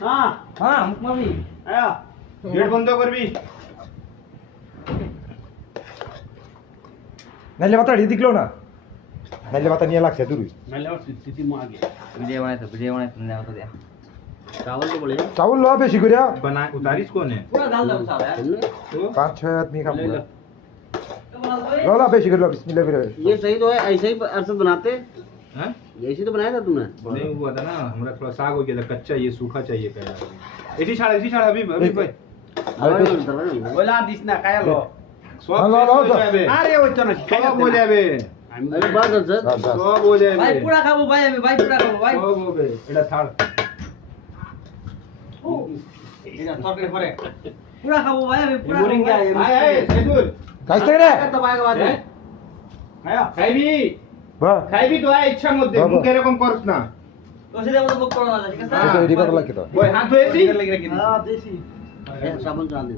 হ্যাঁ হ্যাঁ মুখ মারবি আয়া গেট বন্ধ করবি নাইলে মাথা দিকলো না নাইলে মাথা নিয়ে লাগছে দূরে নালে আর তিতি মো আগে ভিডিও বানাইতো না তো দিয়া चावल तो बोले চাউল লো বেশি করে बना उतारिस कौन है পুরো গাল দাও সালা तो 5-6 आदमी का ले लो। लो ला बेशी कर लो बिस्मिल्लाह फिर ये सही तो है, ऐसे ही अरसद बनाते हाँ? ऐसे तो बनाया था तुमने नहीं हुआ था ना हमारा थोड़ा साग हो गया था कच्चा ये सूखा चाहिए पहले इसी छाड़ अभी भाई बोला दिस ना काय लो सब हाँ, लो, लो, हो तो। जाए बे अरे वो तो ना सब हो जाए बे अरे बस अरसद सब हो जाए ভাই बे পুরা খাবো ভাই আমি ভাই পুরা খাবো ভাই सब हो बे এটা থাড় এটা তরকারি পরে পুরা খাবো ভাই আমি পুরা मोरिंगा आए आए सेदुल কাইতে রে दबाएगा बाद में आया বা খাইবি তো আয় ইচ্ছা মধ্যে বাবা। মুখ এরকম করছ না তো সেটা মতো বক করো না ঠিক আছে এটা রেডি করা লাগে তো ওই হাত ধুয়েছি হ্যাঁ দেশি साबुन डाल दे